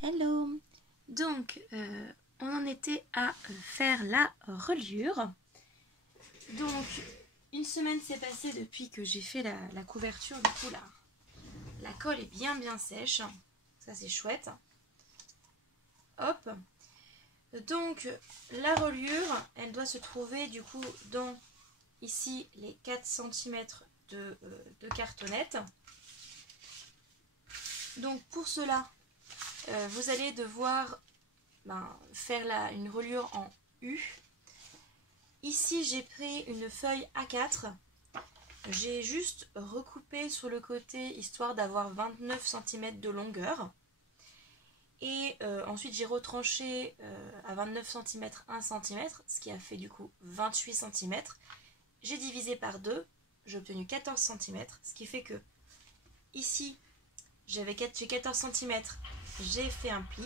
Hello! Donc, on en était à faire la reliure. Donc, une semaine s'est passée depuis que j'ai fait la couverture. Du coup, la colle est bien sèche. Ça, c'est chouette. Hop! Donc, la reliure, elle doit se trouver du coup dans, ici, les 4 cm de cartonnette. Donc, pour cela, vous allez devoir faire une reliure en U. Ici, j'ai pris une feuille A4. J'ai juste recoupé sur le côté histoire d'avoir 29 cm de longueur. Et ensuite, j'ai retranché à 29 cm 1 cm, ce qui a fait du coup 28 cm. J'ai divisé par 2, j'ai obtenu 14 cm, ce qui fait que ici, j'ai 14 cm, j'ai fait un pli.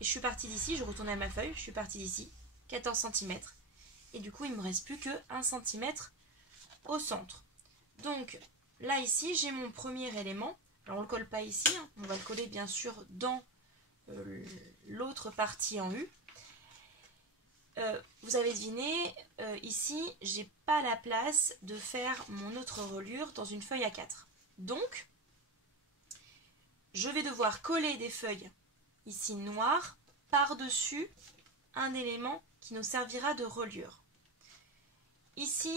Et je suis partie d'ici, je retournais à ma feuille, je suis partie d'ici, 14 cm. Et du coup, il ne me reste plus que 1 cm au centre. Donc, là, ici, j'ai mon premier élément. Alors, on ne le colle pas ici, hein. On va le coller, bien sûr, dans l'autre partie en U. Vous avez deviné, ici, j'ai pas la place de faire mon autre reliure dans une feuille A4. Donc, je vais devoir coller des feuilles ici noires par-dessus un élément qui nous servira de reliure. Ici,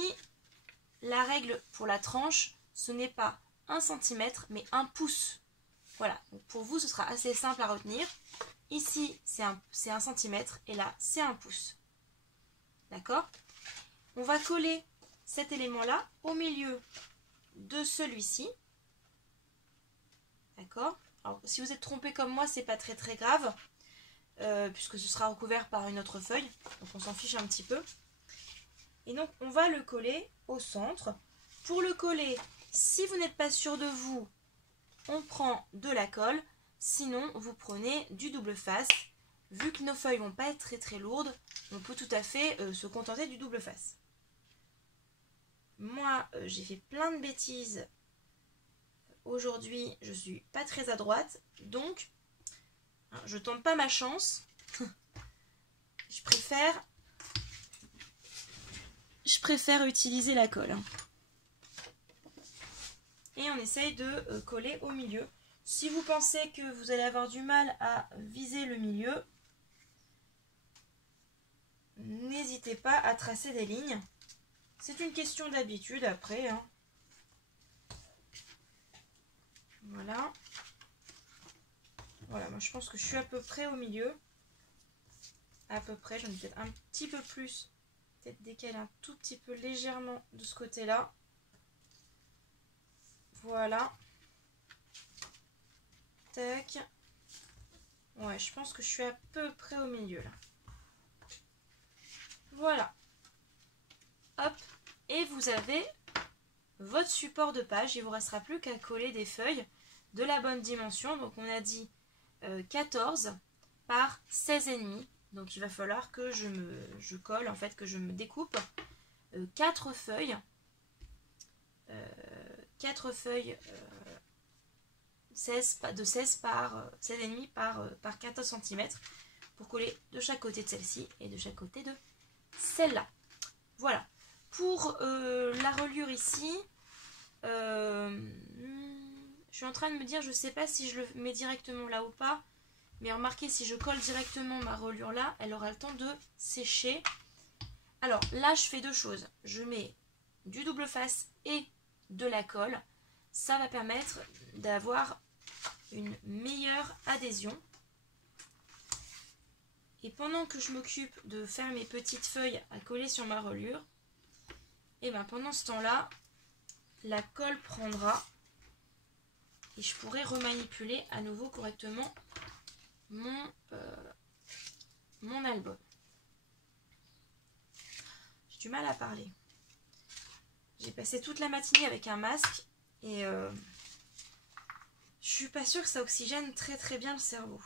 la règle pour la tranche, ce n'est pas 1 cm, mais 1 pouce. Voilà, donc pour vous, ce sera assez simple à retenir. Ici, c'est 1 cm et là, c'est 1 pouce. D'accord? On va coller cet élément-là au milieu de celui-ci. D'accord? Alors, si vous êtes trompé comme moi, c'est pas très grave, puisque ce sera recouvert par une autre feuille. Donc, on s'en fiche un petit peu. Et donc, on va le coller au centre. Pour le coller, si vous n'êtes pas sûr de vous, on prend de la colle. Sinon, vous prenez du double face. Vu que nos feuilles ne vont pas être très lourdes, on peut tout à fait se contenter du double face. Moi, j'ai fait plein de bêtises. Aujourd'hui, je suis pas très à droite. Donc, je tente pas ma chance. Je préfère utiliser la colle. Et on essaye de coller au milieu. Si vous pensez que vous allez avoir du mal à viser le milieu, n'hésitez pas à tracer des lignes. C'est une question d'habitude après. Hein. Voilà. Voilà, moi je pense que je suis à peu près au milieu. À peu près, j'en ai peut-être un petit peu plus. Peut-être décaler un tout petit peu légèrement de ce côté-là. Voilà. Tac. Ouais, je pense que je suis à peu près au milieu là. Voilà. Hop. Et vous avez votre support de page. Il ne vous restera plus qu'à coller des feuilles de la bonne dimension. Donc on a dit 14 par 16,5. Donc il va falloir que je colle, en fait, que je me découpe 4 feuilles. 4 feuilles de 16 par 16,5 par 14 cm pour coller de chaque côté de celle-ci et de chaque côté de celle-là. Voilà. Pour la reliure ici, je suis en train de me dire, je ne sais pas si je le mets directement là ou pas, mais remarquez, si je colle directement ma reliure là, elle aura le temps de sécher. Alors là, je fais deux choses. Je mets du double face et de la colle. Ça va permettre d'avoir une meilleure adhésion. Et pendant que je m'occupe de faire mes petites feuilles à coller sur ma reliure, et bien pendant ce temps-là, la colle prendra et je pourrai remanipuler à nouveau correctement mon album. J'ai du mal à parler. J'ai passé toute la matinée avec un masque et je suis pas sûre que ça oxygène très bien le cerveau.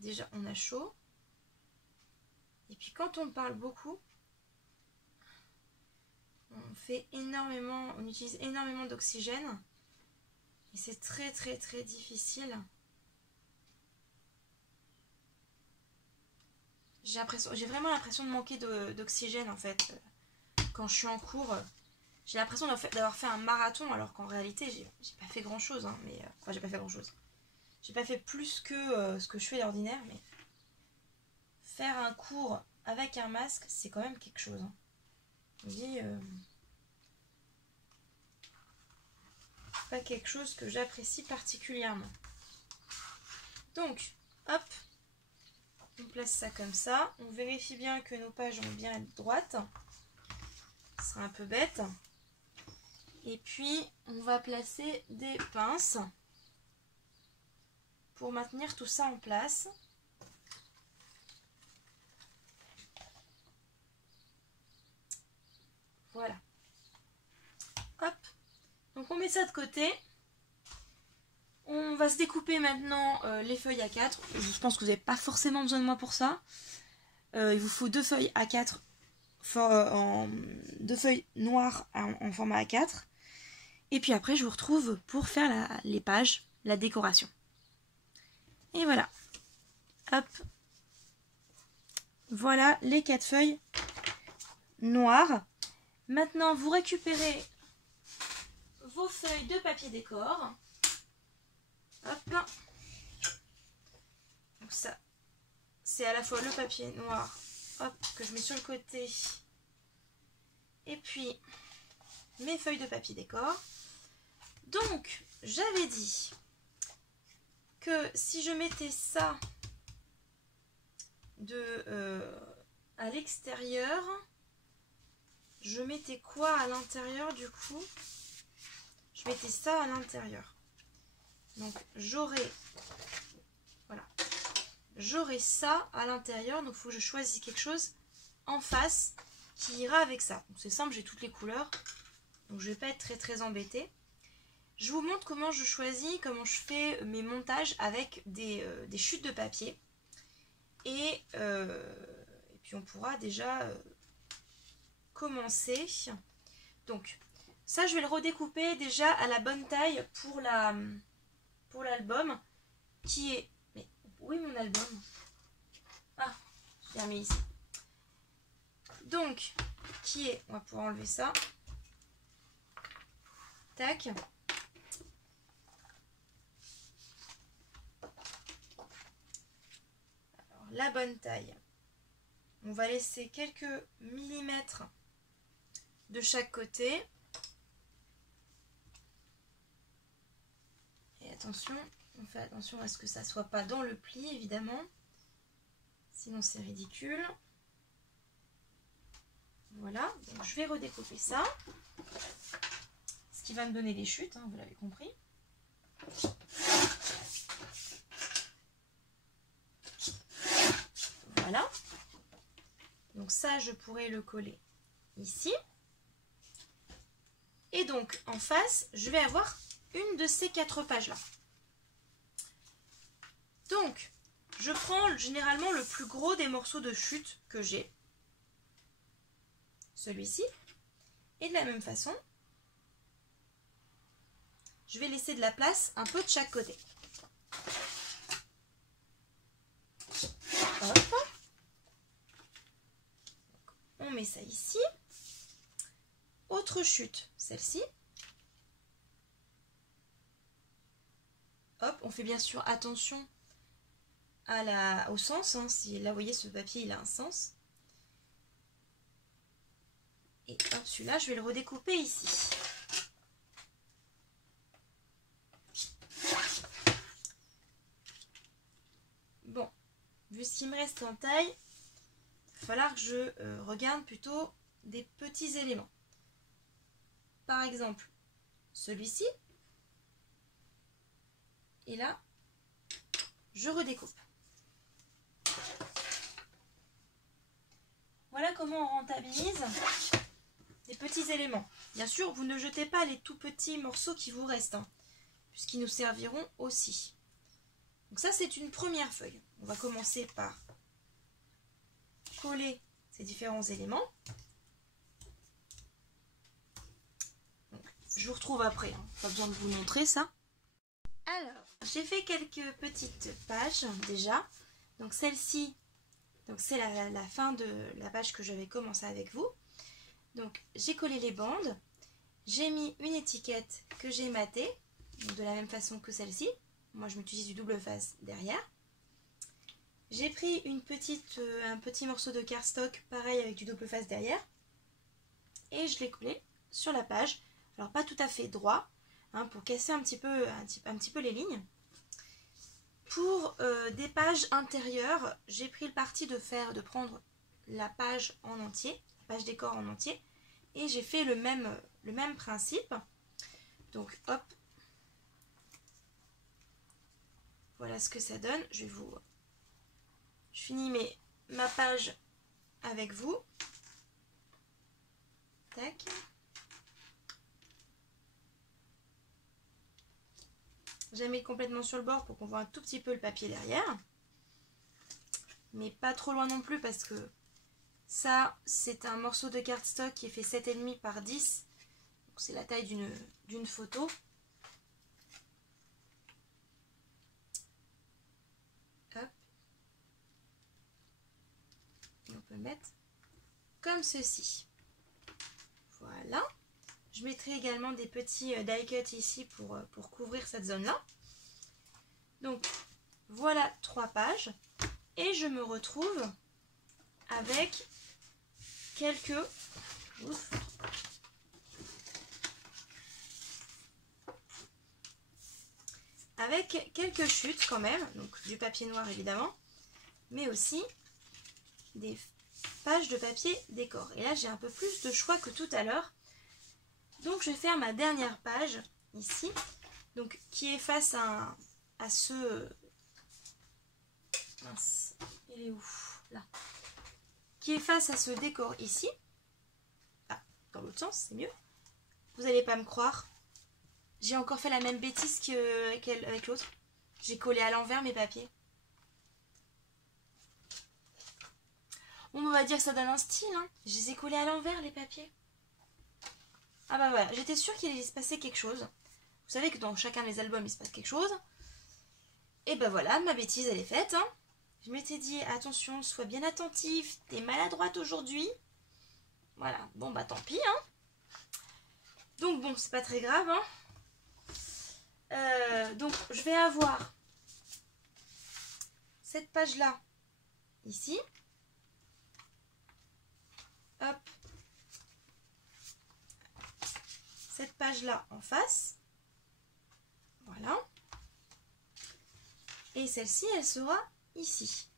Déjà, on a chaud. Et puis quand on parle beaucoup, on utilise énormément d'oxygène. Et c'est très très très difficile. J'ai vraiment l'impression de manquer d'oxygène en fait. Quand je suis en cours, j'ai l'impression d'avoir fait un marathon alors qu'en réalité j'ai pas fait grand chose. Hein, mais, enfin j'ai pas fait grand chose. J'ai pas fait plus que ce que je fais d'ordinaire, mais faire un cours avec un masque, c'est quand même quelque chose. Hein. Je me dis, pas quelque chose que j'apprécie particulièrement. Donc, hop, on place ça comme ça. On vérifie bien que nos pages vont bien être droites. Ce sera un peu bête. Et puis, on va placer des pinces pour maintenir tout ça en place. Voilà. Hop. Donc on met ça de côté. On va se découper maintenant les feuilles A4. Je pense que vous n'avez pas forcément besoin de moi pour ça. Il vous faut 2 feuilles A4, 2 feuilles noires en format A4. Et puis après je vous retrouve pour faire les pages, la décoration. Et voilà. Hop. Voilà les 4 feuilles noires. Maintenant vous récupérez vos feuilles de papier décor. Hop là. Donc ça, c'est à la fois le papier noir, hop, que je mets sur le côté. Et puis, mes feuilles de papier décor. Donc, j'avais dit que si je mettais ça à l'extérieur, je mettais quoi à l'intérieur du coup? Je mettais ça à l'intérieur. Donc j'aurai ça à l'intérieur. Donc il faut que je choisisse quelque chose en face qui ira avec ça. C'est simple, j'ai toutes les couleurs. Donc je ne vais pas être très très embêtée. Je vous montre comment je choisis, comment je fais mes montages avec des chutes de papier. Et puis on pourra déjà commencer. Donc ça je vais le redécouper déjà à la bonne taille pour l'album qui est... Mais où est mon album? Ah, je l'ai remis ici. Donc, qui est... On va pouvoir enlever ça. Tac. Alors, la bonne taille. On va laisser quelques millimètres de chaque côté. Et attention, on fait attention à ce que ça ne soit pas dans le pli, évidemment. Sinon, c'est ridicule. Voilà, donc je vais redécouper ça. Ce qui va me donner les chutes, hein, vous l'avez compris. Voilà. Donc ça, je pourrais le coller ici. Et donc, en face, je vais avoir une de ces 4 pages-là. Donc, je prends généralement le plus gros des morceaux de chute que j'ai. Celui-ci. Et de la même façon, je vais laisser de la place un peu de chaque côté. Hop. On met ça ici. Autre chute, celle-ci. Hop, on fait bien sûr attention au sens. Hein, si là, vous voyez, ce papier, il a un sens. Et hop, celui-là, je vais le redécouper ici. Bon, vu ce qui me reste en taille, il va falloir que je regarde plutôt des petits éléments. Par exemple, celui-ci. Et là, je redécoupe. Voilà comment on rentabilise des petits éléments. Bien sûr, vous ne jetez pas les tout petits morceaux qui vous restent, hein, puisqu'ils nous serviront aussi. Donc ça, c'est une première feuille. On va commencer par coller ces différents éléments. je vous retrouve après, hein. Pas besoin de vous montrer ça. Alors, j'ai fait quelques petites pages déjà. Donc celle-ci, c'est la fin de la page que j'avais commencé avec vous. Donc j'ai collé les bandes. J'ai mis une étiquette que j'ai matée, de la même façon que celle-ci. Moi, je m'utilise du double face derrière. J'ai pris un petit morceau de cardstock, pareil avec du double face derrière. Et je l'ai collé sur la page. Alors, pas tout à fait droit, hein, pour casser un petit peu les lignes. Pour des pages intérieures, j'ai pris le parti de prendre la page en entier, la page décor en entier. Et j'ai fait le même principe. Donc, hop. Voilà ce que ça donne. Je finis ma page avec vous. Tac. Je la mets complètement sur le bord pour qu'on voit un tout petit peu le papier derrière. Mais pas trop loin non plus parce que ça, c'est un morceau de cardstock qui est fait 7,5 par 10. C'est la taille d'une photo. Hop. Et on peut mettre comme ceci. Voilà. Je mettrai également des petits die cuts ici pour couvrir cette zone-là. Donc, voilà 3 pages. Et je me retrouve avec quelques... Ouf. Avec quelques chutes quand même. Donc, du papier noir évidemment. Mais aussi des pages de papier décor. Et là, j'ai un peu plus de choix que tout à l'heure. Donc je vais faire ma dernière page ici, donc qui est face à ce... Mince, il est où? Là. Qui est face à ce décor ici. Ah, dans l'autre sens, c'est mieux. Vous n'allez pas me croire. J'ai encore fait la même bêtise qu'avec l'autre. J'ai collé à l'envers mes papiers. On va dire que ça donne un style, hein. Je les ai collés à l'envers les papiers. Ah bah voilà, j'étais sûre qu'il allait se passer quelque chose. Vous savez que dans chacun des albums, il se passe quelque chose. Et bah voilà, ma bêtise, elle est faite. Hein. Je m'étais dit, attention, sois bien attentif, t'es maladroite aujourd'hui. Voilà, bon bah tant pis. Hein. Donc bon, c'est pas très grave. Hein. Donc je vais avoir cette page-là, ici. Hop. Cette page-là en face. Voilà. Et celle-ci, elle sera ici.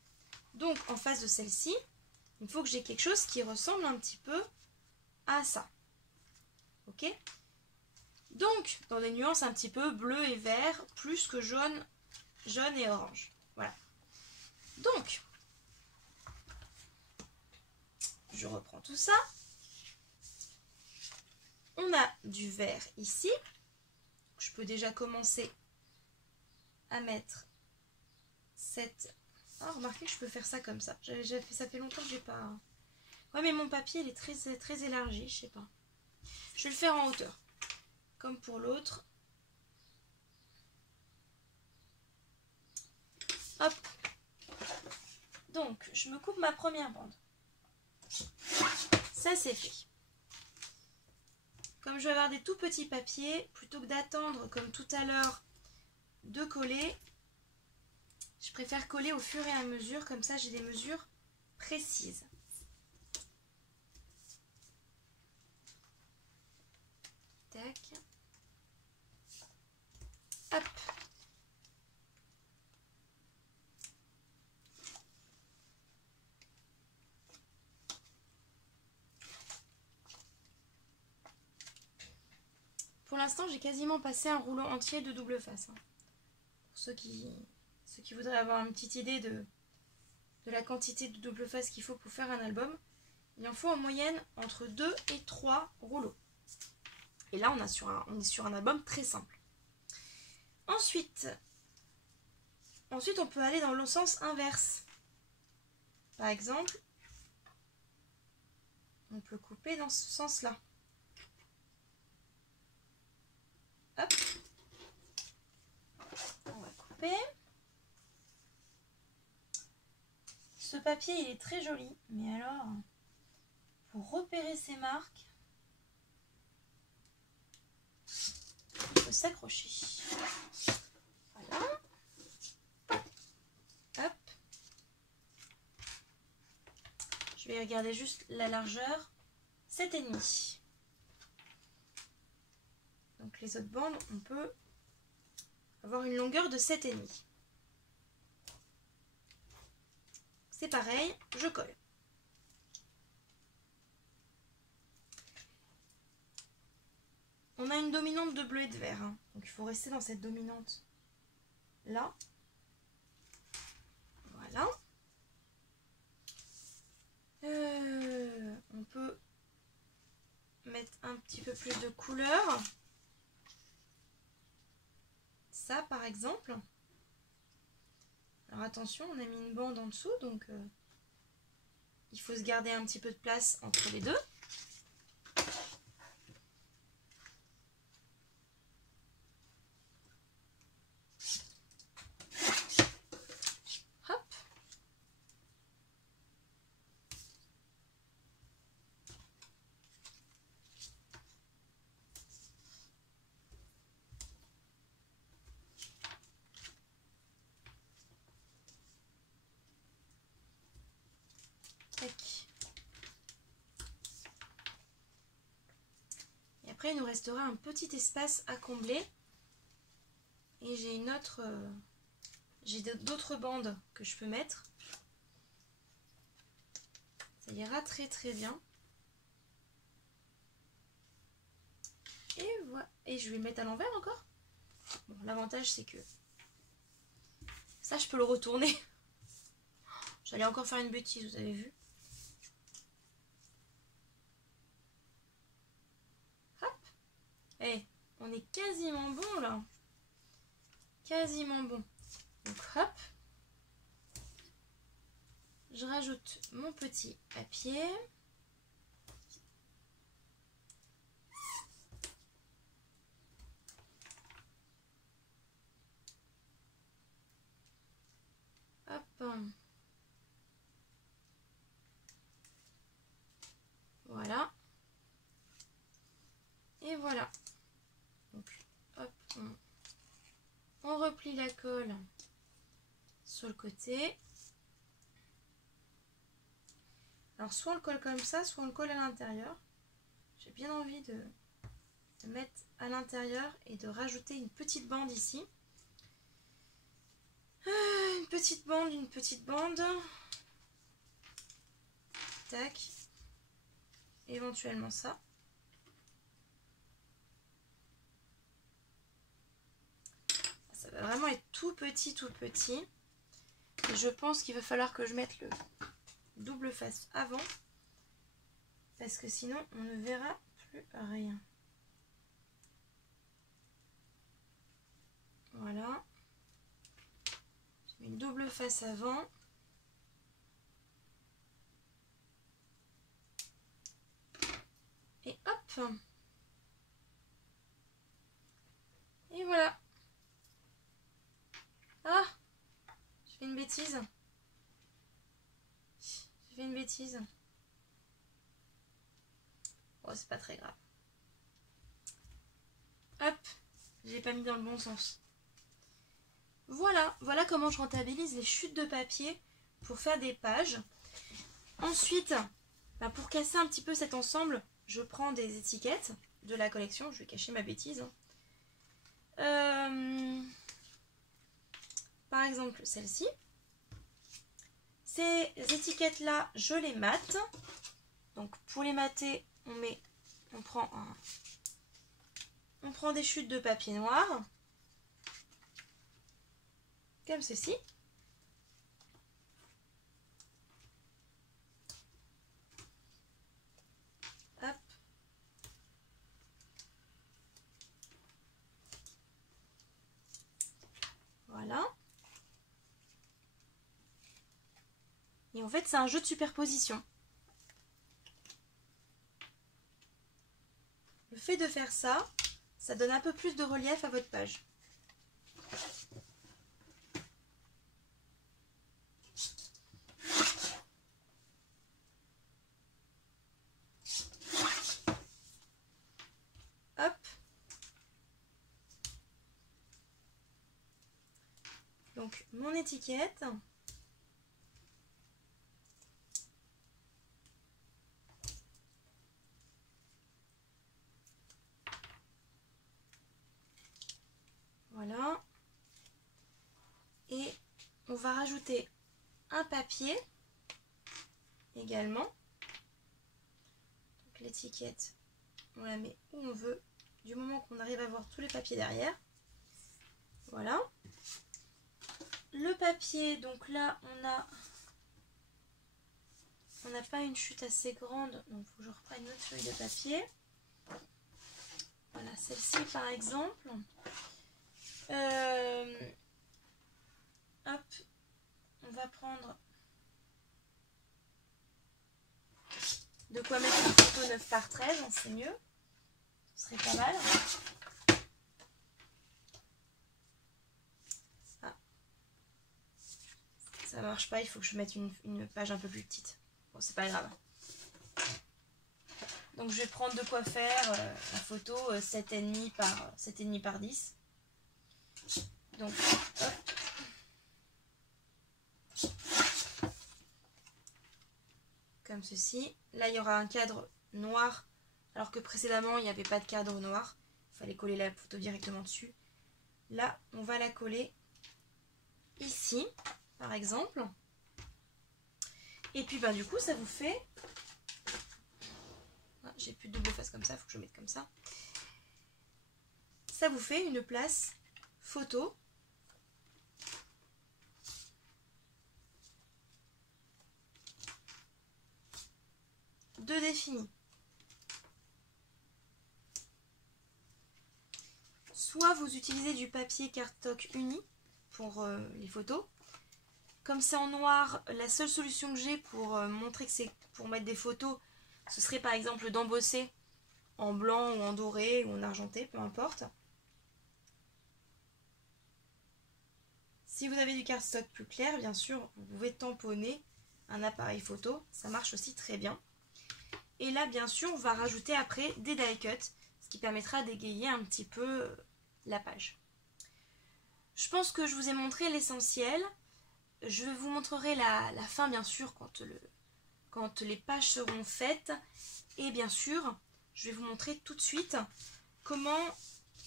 Donc, en face de celle-ci, il faut que j'ai quelque chose qui ressemble un petit peu à ça. Ok? Donc, dans des nuances un petit peu bleu et vert, plus que jaune et orange. Voilà. Donc, je reprends tout ça. On a du vert ici. Je peux déjà commencer à mettre cette... Oh, remarquez que je peux faire ça comme ça. Ça fait longtemps que j'ai pas... Ouais, mais mon papier, il est très, très élargi, je sais pas. Je vais le faire en hauteur. Comme pour l'autre. Hop. Donc, je me coupe ma première bande. Ça, c'est fait. Comme je vais avoir des tout petits papiers, plutôt que d'attendre, comme tout à l'heure, de coller, je préfère coller au fur et à mesure, comme ça j'ai des mesures précises. Tac. Hop. Pour l'instant, j'ai quasiment passé un rouleau entier de double face. Hein. Pour ceux qui voudraient avoir une petite idée de la quantité de double face qu'il faut pour faire un album, il en faut en moyenne entre 2 et 3 rouleaux. Et là, on est sur un album très simple. Ensuite, on peut aller dans le sens inverse. Par exemple, on peut couper dans ce sens-là. Hop. On va couper. Ce papier, il est très joli. Mais alors, pour repérer ces marques, il faut s'accrocher. Voilà. Hop. Je vais regarder juste la largeur. 7,5. Donc les autres bandes, on peut avoir une longueur de 7,5. C'est pareil, je colle. On a une dominante de bleu et de vert, hein. Donc il faut rester dans cette dominante là. Voilà. On peut mettre un petit peu plus de couleur. Ça par exemple. Alors attention, on a mis une bande en dessous, donc il faut se garder un petit peu de place entre les deux. Hop. Tac. Et après, il nous restera un petit espace à combler. Et j'ai une autre... j'ai d'autres bandes que je peux mettre. Ça ira très très bien. Et voilà. Et je vais le mettre à l'envers encore. Bon, l'avantage c'est que ça je peux le retourner. J'allais encore faire une bêtise, vous avez vu. Hop. Eh, on est quasiment bon là. Quasiment bon. Donc hop. Je rajoute mon petit papier. Hop. Voilà. Et voilà. Donc hop, on replie la colle sur le côté. Alors soit on le colle comme ça, soit on le colle à l'intérieur. J'ai bien envie de mettre à l'intérieur et de rajouter une petite bande ici. Une petite bande, une petite bande. Tac. Éventuellement ça. Ça va vraiment être tout petit, tout petit. Et je pense qu'il va falloir que je mette le double face avant. Parce que sinon, on ne verra plus rien. Voilà. Je mets une double face avant. Et hop. Et voilà. Ah, je fais une bêtise. Je fais une bêtise. Oh, c'est pas très grave. Hop, j'ai pas mis dans le bon sens. Voilà, voilà comment je rentabilise les chutes de papier pour faire des pages. Ensuite, pour casser un petit peu cet ensemble, je prends des étiquettes de la collection. Je vais cacher ma bêtise. Par exemple, celle-ci. Ces étiquettes-là, je les mate. Donc, pour les mater, on prend des chutes de papier noir. Comme ceci. Hop. Voilà. Et en fait, c'est un jeu de superposition. Le fait de faire ça, Ça donne un peu plus de relief à votre page. Hop. Donc mon étiquette. Voilà. Et on va rajouter un papier également. L'étiquette, on la met où on veut, du moment qu'on arrive à voir tous les papiers derrière. Voilà. Le papier, donc là, on n'a pas une chute assez grande, donc il faut que je reprenne une autre feuille de papier. Voilà, celle-ci par exemple. Hop, on va prendre de quoi mettre une photo 9 par 13, c'est mieux. Ce serait pas mal. Ah. Ça marche pas, il faut que je mette une page un peu plus petite. Bon, c'est pas grave. Donc je vais prendre de quoi faire la photo 7,5 par 10. Donc hop. Comme ceci. Là il y aura un cadre noir alors que précédemment il n'y avait pas de cadre noir. Il fallait coller la photo directement dessus. Là on va la coller ici par exemple. Et puis du coup ça vous fait... Ah, j'ai plus de double face comme ça, il faut que je mette comme ça. Ça vous fait une place photo. De défini. Soit vous utilisez du papier cardstock uni pour les photos. Comme c'est en noir, la seule solution que j'ai pour montrer que c'est pour mettre des photos, ce serait par exemple d'embosser en blanc ou en doré ou en argenté, peu importe. Si vous avez du cardstock plus clair, bien sûr, vous pouvez tamponner un appareil photo, ça marche aussi très bien. Et là, bien sûr, on va rajouter après des die cuts, ce qui permettra d'égayer un petit peu la page. Je pense que je vous ai montré l'essentiel. Je vous montrerai la fin, bien sûr, quand les pages seront faites. Et bien sûr, je vais vous montrer tout de suite comment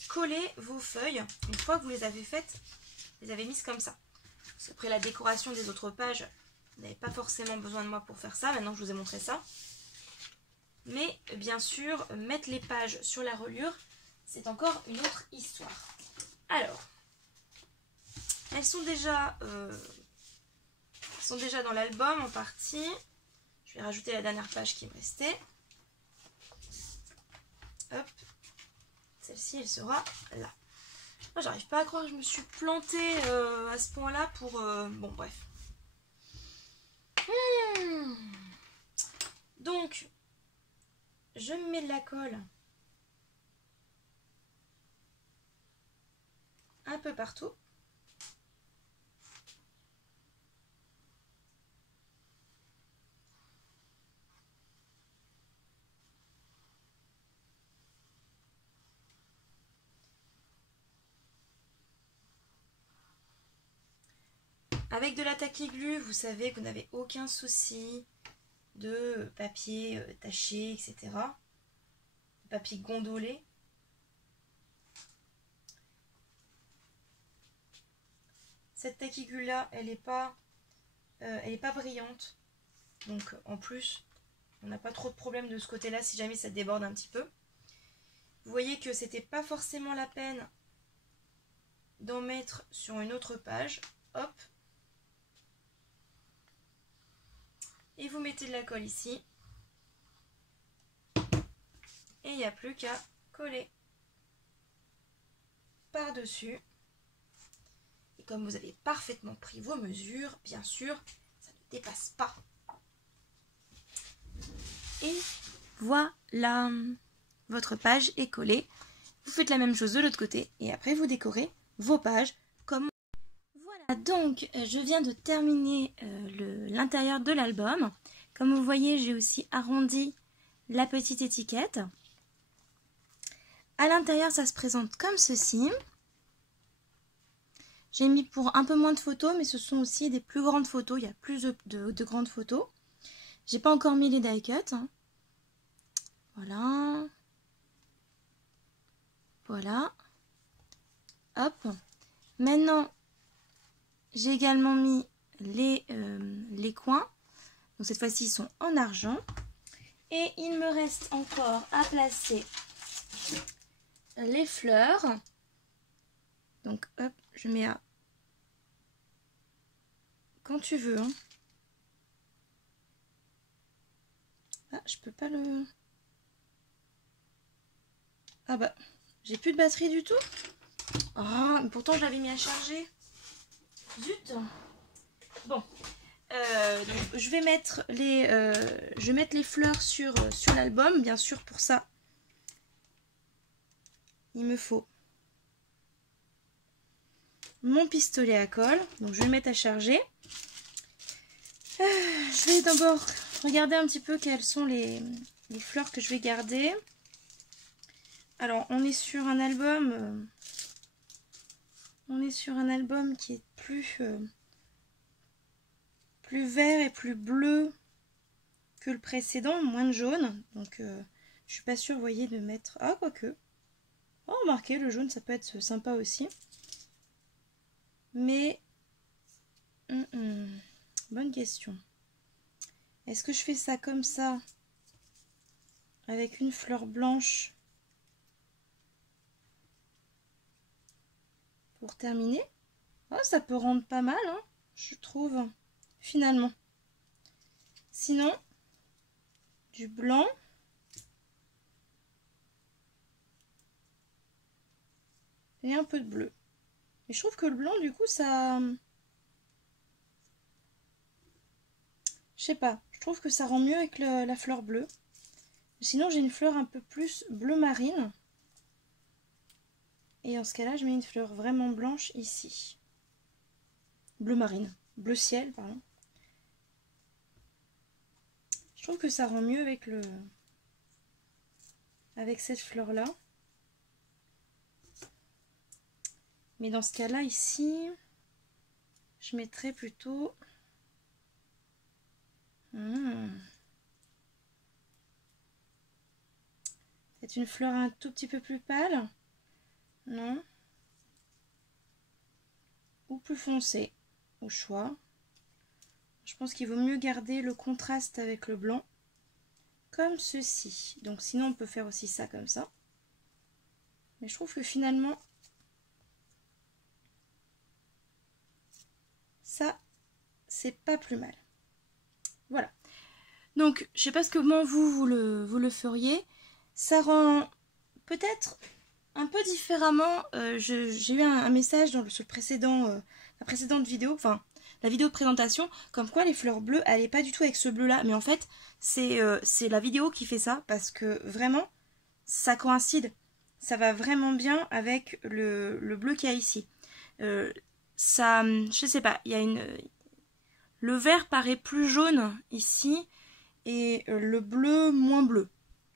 coller vos feuilles. Une fois que vous les avez faites, vous les avez mises comme ça. Parce qu'après la décoration des autres pages, vous n'avez pas forcément besoin de moi pour faire ça. Maintenant, je vous ai montré ça. Mais bien sûr, mettre les pages sur la reliure, c'est encore une autre histoire. Alors, elles sont déjà dans l'album en partie. Je vais rajouter la dernière page qui me restait. Hop, celle-ci, elle sera là. Moi, j'arrive pas à croire que je me suis plantée à ce point-là pour... bon, bref. Donc... je me mets de la colle un peu partout. Avec de la tacky-glue, vous savez que vous n'avez aucun souci de papier taché, etc. Papier gondolé. Cette tacky-glue là, elle n'est pas brillante. Donc en plus, on n'a pas trop de problème de ce côté-là si jamais ça déborde un petit peu. Vous voyez que c'était pas forcément la peine d'en mettre sur une autre page. Hop. Et vous mettez de la colle ici. Et il n'y a plus qu'à coller par-dessus. Et comme vous avez parfaitement pris vos mesures, bien sûr, ça ne dépasse pas. Et voilà, votre page est collée. Vous faites la même chose de l'autre côté et après vous décorez vos pages comme... Voilà, donc je viens de terminer l'intérieur de l'album. Comme vous voyez, j'ai aussi arrondi la petite étiquette. À l'intérieur, ça se présente comme ceci. J'ai mis pour un peu moins de photos, mais ce sont aussi des plus grandes photos. Il y a plus de grandes photos. J'ai pas encore mis les die cuts. Voilà. Voilà. Hop. Maintenant, j'ai également mis les coins. Donc cette fois-ci, ils sont en argent. Et il me reste encore à placer les fleurs. Donc hop, je mets à... Quand tu veux. Hein. Ah, je peux pas le... Ah bah, j'ai plus de batterie du tout. Oh, pourtant je l'avais mis à charger. Zut. Bon. Donc, je vais mettre les fleurs sur l'album. Bien sûr, pour ça, il me faut mon pistolet à colle. Donc je vais le mettre à charger. Je vais d'abord regarder un petit peu quelles sont les fleurs que je vais garder. Alors on est sur un album qui est plus vert et plus bleu que le précédent, moins de jaune. Donc je suis pas sûre, vous voyez, de mettre... Ah, quoique. Oh, remarquez, le jaune, ça peut être sympa aussi. Mais... bonne question. Est-ce que je fais ça comme ça, avec une fleur blanche, pour terminer? Oh, ça peut rendre pas mal, hein, je trouve, finalement. Sinon, du blanc. Et un peu de bleu. Mais je trouve que le blanc, du coup, ça... Je sais pas, je trouve que ça rend mieux avec la fleur bleue. Sinon, j'ai une fleur un peu plus bleu marine. Et en ce cas-là, je mets une fleur vraiment blanche ici. Bleu marine, bleu ciel, pardon. Je trouve que ça rend mieux avec cette fleur-là. Mais dans ce cas-là, ici, je mettrais plutôt... C'est une fleur un tout petit peu plus pâle. Non. Ou plus foncée, au choix. Je pense qu'il vaut mieux garder le contraste avec le blanc. Comme ceci. Donc sinon, on peut faire aussi ça comme ça. Mais je trouve que finalement... Ça, c'est pas plus mal. Voilà. Donc, je sais pas comment vous le feriez. Ça rend peut-être un peu différemment. J'ai eu un message sur la précédente vidéo, enfin la vidéo de présentation, comme quoi les fleurs bleues allaient pas du tout avec ce bleu-là. Mais en fait, c'est la vidéo qui fait ça parce que vraiment, ça coïncide. Ça va vraiment bien avec le bleu qu'il y a ici. Ça, je sais pas, il y a le vert paraît plus jaune ici et le bleu moins bleu.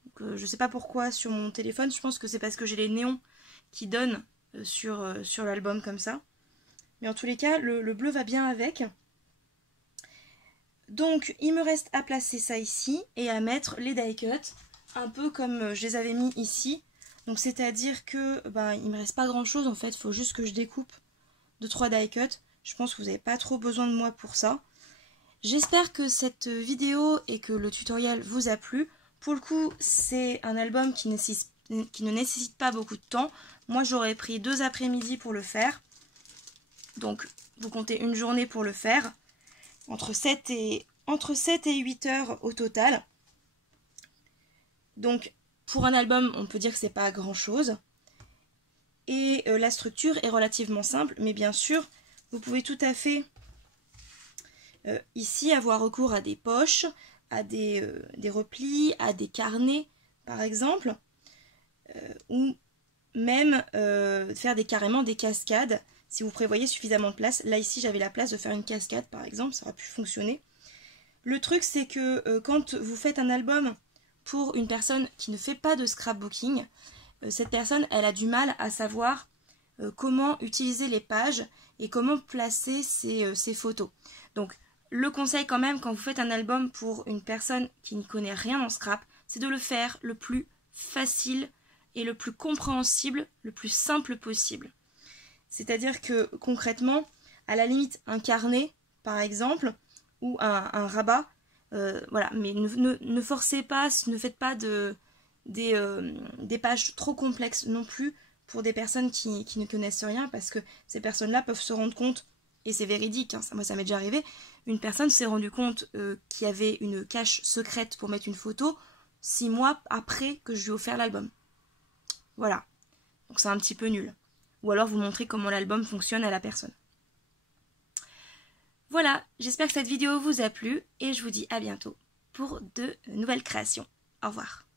Donc, je sais pas pourquoi sur mon téléphone, je pense que c'est parce que j'ai les néons qui donnent sur l'album comme ça. Mais en tous les cas, le bleu va bien avec. Donc il me reste à placer ça ici et à mettre les die cuts, un peu comme je les avais mis ici. Donc c'est-à-dire que il me reste pas grand chose en fait, il faut juste que je découpe 2-3 die cuts. Je pense que vous n'avez pas trop besoin de moi pour ça. J'espère que cette vidéo et que le tutoriel vous a plu. Pour le coup, c'est un album qui ne nécessite pas beaucoup de temps. Moi, j'aurais pris 2 après-midi pour le faire. Donc, vous comptez une journée pour le faire. Entre 7 et 8 heures au total. Donc, pour un album, on peut dire que c'est pas grand-chose. Et la structure est relativement simple. Mais bien sûr, vous pouvez tout à fait... ici avoir recours à des poches, à des replis, à des carnets par exemple, ou même faire carrément des cascades si vous prévoyez suffisamment de place. Là ici j'avais la place de faire une cascade par exemple, ça aurait pu fonctionner. Le truc c'est que quand vous faites un album pour une personne qui ne fait pas de scrapbooking, cette personne elle a du mal à savoir comment utiliser les pages et comment placer ses photos. Donc le conseil quand même quand vous faites un album pour une personne qui n'y connaît rien en scrap, c'est de le faire le plus facile et le plus compréhensible, le plus simple possible. C'est-à-dire que concrètement, à la limite un carnet par exemple, ou un rabat, voilà, mais ne forcez pas, ne faites pas des pages trop complexes non plus pour des personnes qui ne connaissent rien, parce que ces personnes-là peuvent se rendre compte, et c'est véridique, hein, moi ça m'est déjà arrivé, une personne s'est rendue compte qu'il y avait une cache secrète pour mettre une photo 6 mois après que je lui ai offert l'album. Voilà, donc c'est un petit peu nul. Ou alors vous montrez comment l'album fonctionne à la personne. Voilà, j'espère que cette vidéo vous a plu et je vous dis à bientôt pour de nouvelles créations. Au revoir.